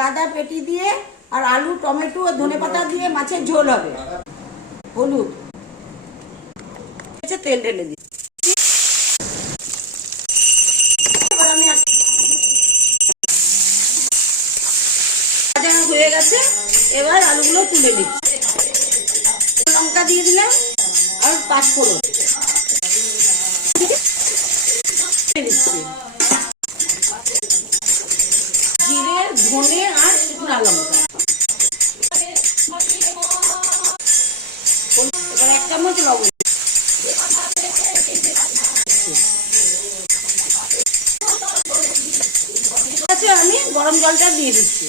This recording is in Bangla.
গাদা পেটি দিয়ে আর আলু টমেটো আর ধনেপাতা দিয়ে মাছের ঝোল হবে। হলুদ, তেল ঢেলে দিই। হয়ে গেছে, এবার আলুগুলো তুলে দিচ্ছি। লঙ্কা দিয়ে দিলাম আর পাঁচফোড়ন দিচ্ছি, জিরে ধনে আর শুকনো লঙ্কা। এবার 1 চামচ লবণ। আমি গরম জলটা দিয়ে দিচ্ছি।